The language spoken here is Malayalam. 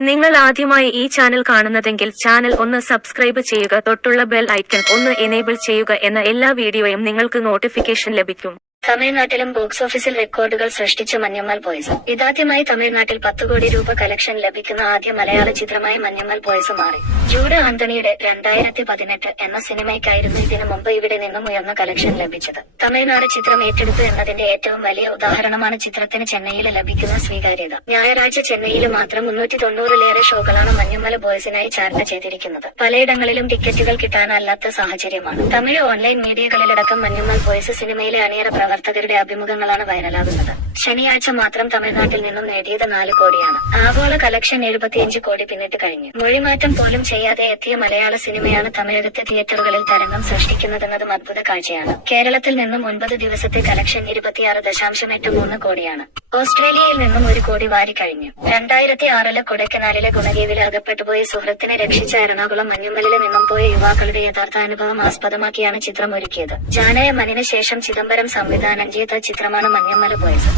നിങ്ങൾ ആദ്യമായി ഈ ചാനൽ കാണുന്നതെങ്കിൽ ചാനൽ ഒന്ന് സബ്സ്ക്രൈബ് ചെയ്യുക തൊട്ടുള്ള ബെൽ ഐക്കൺ ഒന്ന് എനേബിൾ ചെയ്യുക എന്ന എല്ലാ വീഡിയോയും നിങ്ങൾക്ക് നോട്ടിഫിക്കേഷൻ ലഭിക്കും. തമിഴ്നാട്ടിലും ബോക്സ് ഓഫീസിൽ റെക്കോർഡുകൾ സൃഷ്ടിച്ചു മഞ്ഞമ്മൽ ബോയ്സ് ഇതാദ്യമായി തമിഴ്നാട്ടിൽ പത്ത് കോടി രൂപ കലക്ഷൻ ലഭിക്കുന്ന ആദ്യ മലയാള ചിത്രമായി മഞ്ഞമ്മൽ ബോയ്സ് മാറി. ജൂഡ് ആന്റണിയുടെ രണ്ടായിരത്തി പതിനെട്ട് എന്ന സിനിമയ്ക്കായിരുന്നു ഇതിനു മുമ്പ് ഇവിടെ നിന്നും ഉയർന്ന കലക്ഷൻ ലഭിച്ചത്. തമിഴ്നാട് ചിത്രം ഏറ്റെടുത്തു എന്നതിന്റെ ഏറ്റവും വലിയ ഉദാഹരണമാണ് ചിത്രത്തിന് ചെന്നൈയിൽ ലഭിക്കുന്ന സ്വീകാര്യത. ഞായറാഴ്ച ചെന്നൈയിൽ മാത്രം മുന്നൂറ്റി തൊണ്ണൂറിലേറെ ഷോകളാണ് മഞ്ഞമ്മല ബോയ്സിനായി ചാർട്ട് ചെയ്തിരിക്കുന്നത്. പലയിടങ്ങളിലും ടിക്കറ്റുകൾ കിട്ടാനല്ലാത്ത സാഹചര്യമാണ്. തമിഴ് ഓൺലൈൻ മീഡിയകളിലടക്കം മഞ്ഞമ്മൽ ബോയ്സ് സിനിമയിലെ അണിയറ പ്രവർത്തകരുടെ അഭിമുഖങ്ങളാണ് വൈറലാകുന്നത്. ശനിയാഴ്ച മാത്രം തമിഴ്നാട്ടിൽ നിന്നും നേടിയത് നാല് കോടിയാണ്. ആഗോള കളക്ഷൻ എഴുപത്തിയഞ്ച് കോടി പിന്നിട്ട് കഴിഞ്ഞു. മൊഴിമാറ്റം പോലും ചെയ്യാതെ എത്തിയ മലയാള സിനിമയാണ് തമിഴകത്തെ തിയേറ്ററുകളിൽ തരംഗം സൃഷ്ടിക്കുന്നതെന്നതും അത്ഭുത കാഴ്ചയാണ്. കേരളത്തിൽ നിന്നും ഒൻപത് ദിവസത്തെ കളക്ഷൻ ഇരുപത്തിയാറ് ദശാംശം എട്ട് മൂന്ന് കോടിയാണ്. ഓസ്ട്രേലിയയിൽ നിന്നും ഒരു കോടി വാരി കഴിഞ്ഞു. രണ്ടായിരത്തി ആറിലെ കൊടക്കനാലിലെ ഗുണകീവിലെ അകപ്പെട്ടുപോയ സുഹൃത്തിനെ രക്ഷിച്ച എറണാകുളം മഞ്ഞുമലിൽ നിന്നും പോയ യുവാക്കളുടെ യഥാർത്ഥ അനുഭവം ആസ്പദമാക്കിയാണ് ചിത്രം ഒരുക്കിയത് ജാനയ മനിന് ശേഷം ചിദംബരം സംവിധാനം ചെയ്ത ചിത്രമാണ് മഞ്ഞുമല ബോയ്സ്